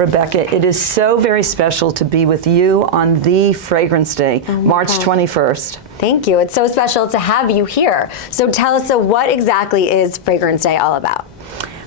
Rebecca, it is so very special to be with you on the Fragrance Day, March 21st. Thank you. It's so special to have you here. So tell us, what exactly is Fragrance Day all about?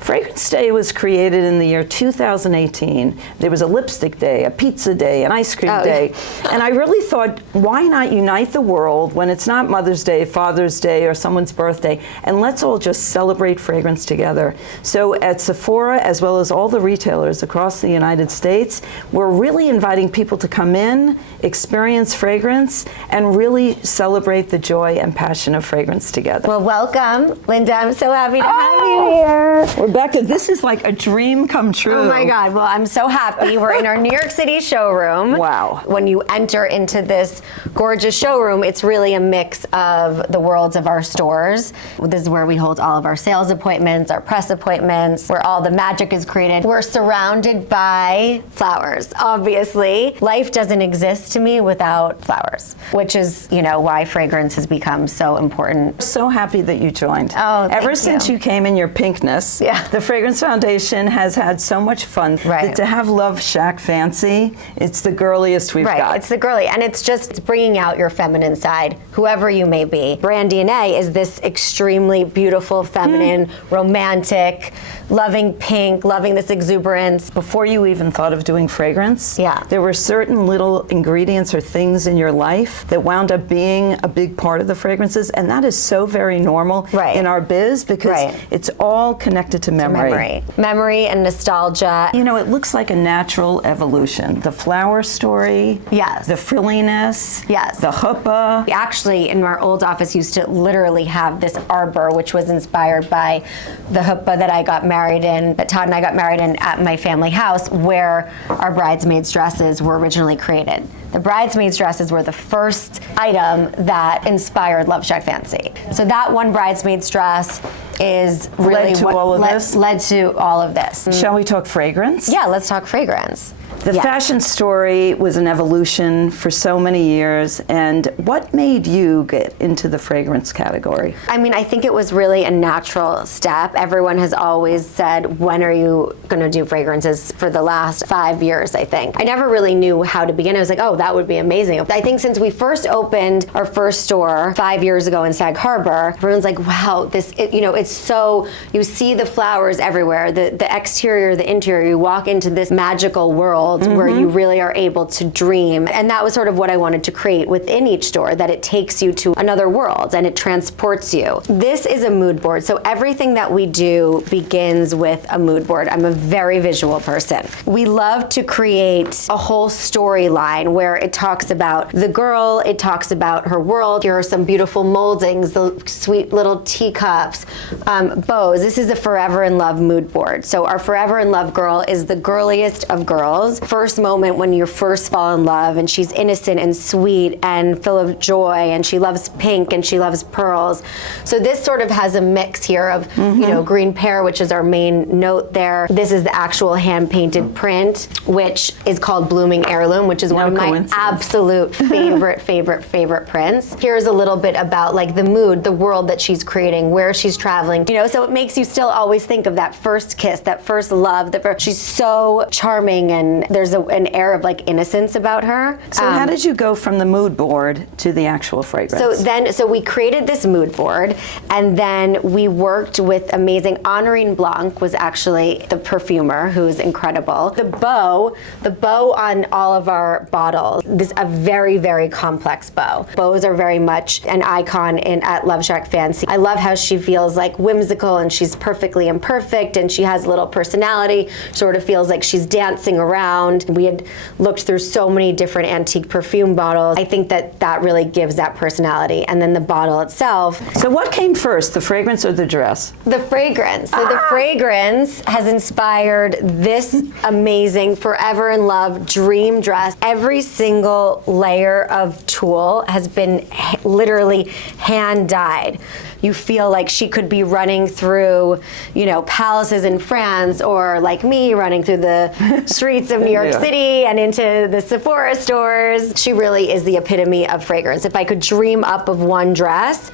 Fragrance Day was created in the year 2018. There was a lipstick day, a pizza day, an ice cream day. And I really thought, why not unite the world when it's not Mother's Day, Father's Day, or someone's birthday, and let's all just celebrate fragrance together. So at Sephora, as well as all the retailers across the United States, we're really inviting people to come in, experience fragrance, and really celebrate the joy and passion of fragrance together. Well, welcome, Linda. I'm so happy to have you here. Rebecca, this is like a dream come true. Oh my God, well, I'm so happy. We're in our New York City showroom. Wow. When you enter into this gorgeous showroom, it's really a mix of the worlds of our stores. This is where we hold all of our sales appointments, our press appointments, where all the magic is created. We're surrounded by flowers, obviously. Life doesn't exist to me without flowers, which is, you know, why fragrance has become so important. So happy that you joined. Oh, Ever since you came in your pinkness, the Fragrance Foundation has had so much fun. Right. To have Love Shack Fancy, it's the girliest we've got. Right, it's the girly, and it's just bringing out your feminine side, whoever you may be. Brand DNA is this extremely beautiful, feminine, romantic, loving pink, loving this exuberance. Before you even thought of doing fragrance, there were certain little ingredients or things in your life that wound up being a big part of the fragrances, and that is so very normal in our biz because it's all connected to memory. Memory and nostalgia. You know, it looks like a natural evolution. The flower story, the frilliness, the chuppah. We actually, in our old office, used to literally have this arbor, which was inspired by the chuppah that I got married in, that Todd and I got married in at my family house, where our bridesmaids' dresses were originally created. The bridesmaids' dresses were the first item that inspired Love Shack Fancy. So that one bridesmaid's dress is really led to all of this. Shall we talk fragrance? Yeah, let's talk fragrance. The fashion story was an evolution for so many years, and what made you get into the fragrance category? I mean, I think it was really a natural step. Everyone has always said, when are you going to do fragrances, for the last 5 years, I think. I never really knew how to begin. I was like, oh, that would be amazing. I think since we first opened our first store 5 years ago in Sag Harbor, everyone's like, wow, it's so, you see the flowers everywhere, the exterior, the interior, you walk into this magical world where you really are able to dream. And that was sort of what I wanted to create within each store, that it takes you to another world and it transports you. This is a mood board. So everything that we do begins with a mood board. I'm a very visual person. We love to create a whole storyline where it talks about the girl, it talks about her world. Here are some beautiful moldings, the sweet little teacups, bows. This is a Forever in Love mood board. So our Forever in Love girl is the girliest of girls. First moment when you first fall in love, and she's innocent and sweet and full of joy, and she loves pink and she loves pearls. So this sort of has a mix here of, you know, green pear, which is our main note there. This is the actual hand-painted print, which is called Blooming Heirloom, which is one of my absolute favorite prints. Here's a little bit about like the mood, the world that she's creating, where she's traveling, you know, so it makes you still always think of that first kiss, that first love, she's so charming, and there's an air of like innocence about her. So how did you go from the mood board to the actual fragrance? So we created this mood board, and then we worked with amazing, Honorine Blanc was actually the perfumer, who's incredible. The bow on all of our bottles, this is a very, very complex bow. Bows are very much an icon at Love Shack Fancy. I love how she feels like whimsical, and she's perfectly imperfect, and she has a little personality, sort of feels like she's dancing around. We had looked through so many different antique perfume bottles. I think that really gives that personality. And then the bottle itself. So what came first, the fragrance or the dress? The fragrance. So the fragrance has inspired this amazing Forever in Love dream dress. Every single layer of tulle has been literally hand dyed. You feel like she could be running through, you know, palaces in France, or like me running through the streets of New York City and into the Sephora stores. She really is the epitome of fragrance. If I could dream up of one dress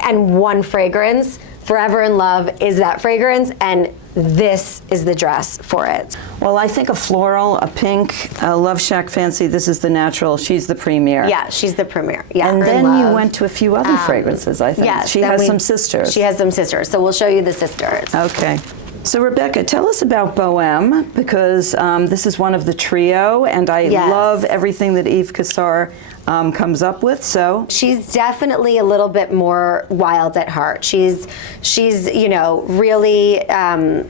and one fragrance, Forever in Love is that fragrance, and this is the dress for it. Well, I think a floral, a pink, a Love Shack Fancy, this is the natural. She's the premier. Yeah, she's the premier. Yeah, And Earn then Love. you went to a few other fragrances, I think. Yes, She then has we- some sisters. She has some sisters, so we'll show you the sisters. Okay. So Rebecca, tell us about Bohème, because this is one of the trio, and I Yes. love everything that Yves Cassar comes up with. So She's definitely a little bit more wild at heart. She's you know, really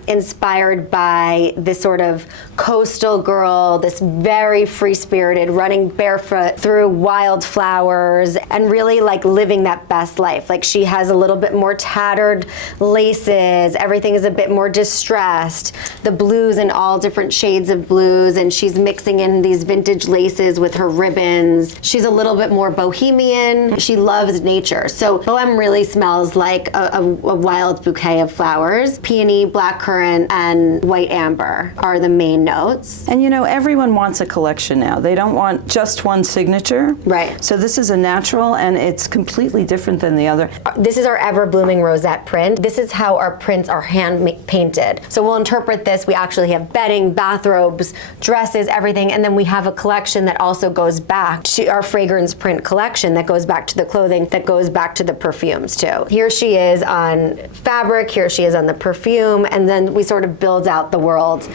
inspired by this sort of coastal girl, this very free-spirited, running barefoot through wildflowers, and really like living that best life. Like she has a little bit more tattered laces. Everything is a bit more distressed. The blues in all different shades of blues, and she's mixing in these vintage laces with her ribbons. She's a little bit more bohemian. She loves nature. So Bohème really smells like a wild bouquet of flowers. Peony, blackcurrant, and white amber are the main notes. And you know, everyone wants a collection now. They don't want just one signature. Right. So this is a natural, and it's completely different than the other. This is our ever blooming rosette print. This is how our prints are hand painted. So we'll interpret this. We actually have bedding, bathrobes, dresses, everything. And then we have a collection that also goes back to our fragrance print collection, that goes back to the clothing, that goes back to the perfumes too. Here she is on fabric, here she is on the perfume, and then we sort of build out the world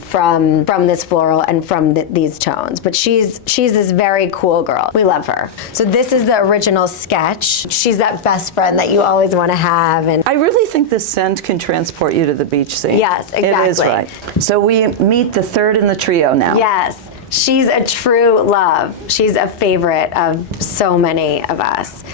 from this floral and from these tones. But she's this very cool girl. We love her. So this is the original sketch. She's that best friend that you always want to have. And I really think this scent can transport you to the beach scene. Yes, exactly. It is right. So we meet the third in the trio now. yes, she's a true love. She's a favorite of so many of us.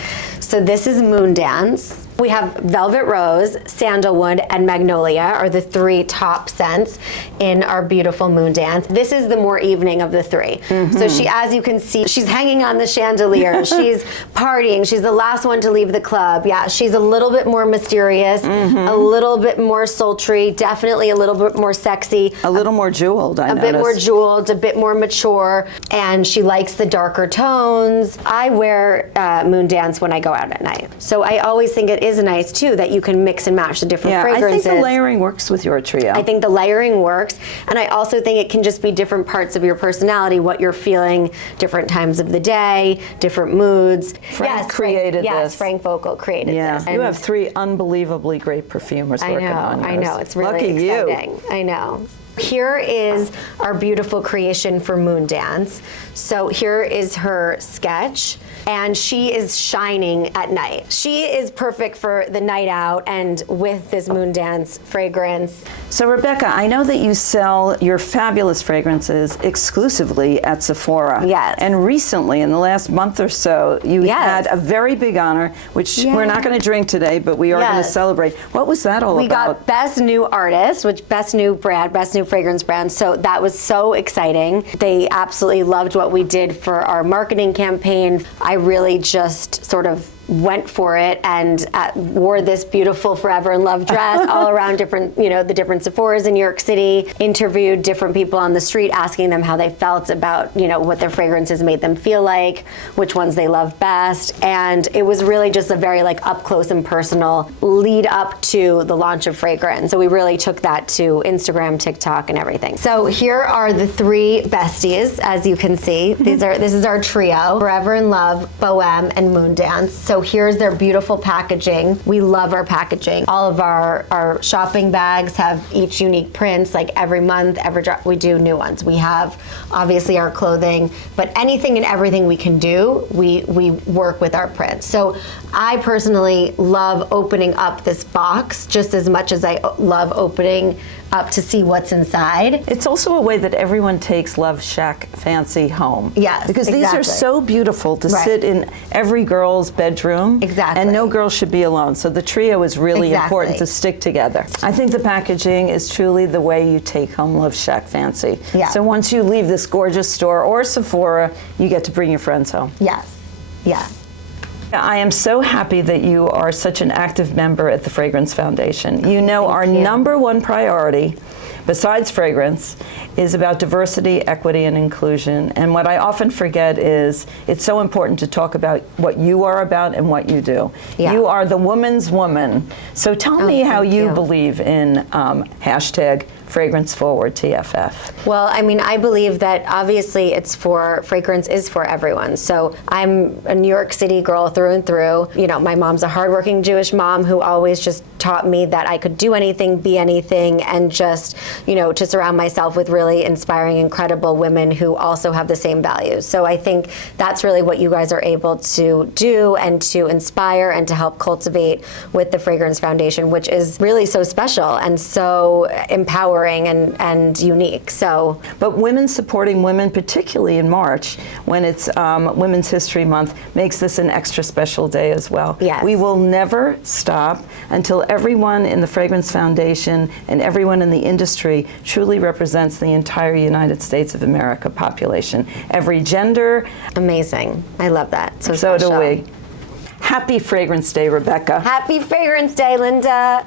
So this is Moon Dance. We have Velvet Rose, Sandalwood, and Magnolia are the three top scents in our beautiful Moon Dance. This is the more evening of the three. So she, as you can see, she's hanging on the chandelier. She's partying. She's the last one to leave the club. Yeah, she's a little bit more mysterious, a little bit more sultry, definitely a little bit more sexy. A little more jeweled, I A bit more jeweled, a bit more mature, and she likes the darker tones. I wear Moon Dance when I go out at night. So I always think it is nice too that you can mix and match the different fragrances. I think the layering works with your trio. I think the layering works, and I also think it can just be different parts of your personality, what you're feeling, different times of the day, different moods. Frank created this. Yes, Frank Vocal created this. You have three unbelievably great perfumers working on yours. I know, it's really Lucky exciting. you. I know. Here is our beautiful creation for Moon Dance. So here is her sketch, and she is shining at night. She is perfect for the night out and with this Moon Dance fragrance. So Rebecca, I know that you sell your fabulous fragrances exclusively at Sephora. Yes. And recently, in the last month or so, you Yes. had a very big honor, which we're not going to drink today, but we are going to Yes. celebrate. What was that all We about? got Best New Artist, which Best New Brand, Best New Fragrance Brand. So that was so exciting. They absolutely loved what we did for our marketing campaign. I really just sort of went for it and wore this beautiful Forever in Love dress all around different, the different Sephoras in New York City, interviewed different people on the street, asking them how they felt about, what their fragrances made them feel like, which ones they love best. And it was really just a very up close and personal lead up to the launch of fragrance. So we really took that to Instagram, TikTok, and everything. So here are the three besties, as you can see. This is our trio, Forever in Love, Bohème, and Moon Dance. So here's their beautiful packaging. We love our packaging. All of our shopping bags have each unique prints. Like every month, every drop, we do new ones. We have obviously our clothing, but anything and everything we can do, we work with our prints. So I personally love opening up this box just as much as I love opening up to see what's inside. It's also a way that everyone takes Love Shack Fancy home. Yes, because these are exactly. so beautiful to sit in every girl's bedroom. Exactly. And no girl should be alone. So the trio is really Exactly. important to stick together. I think the packaging is truly the way you take home Love Shack Fancy. Yeah. So once you leave this gorgeous store or Sephora, you get to bring your friends home. Yes, yeah. I am so happy that you are such an active member at the Fragrance Foundation. You know our number one priority, besides fragrance, is about diversity, equity, and inclusion. And what I often forget is it's so important to talk about what you are about and what you do. Yeah. You are the woman's woman. So tell me how thank you you. believe in hashtag Fragrance Forward TFF. Well, I mean, I believe that obviously fragrance is for everyone. So I'm a New York City girl through and through. You know, my mom's a hardworking Jewish mom who always just taught me that I could do anything, be anything, and just, you know, to surround myself with really inspiring, incredible women who also have the same values. So I think that's really what you guys are able to do and to inspire and to help cultivate with the Fragrance Foundation, which is really so special and so empowering and unique. So, but women supporting women, particularly in March, when it's Women's History Month, makes this an extra special day as well. Yes. We will never stop until everyone in the Fragrance Foundation and everyone in the industry truly represents the entire United States of America population. Every gender. amazing. I love that. So So do special. we. Happy Fragrance Day, Rebecca. Happy Fragrance Day, Linda.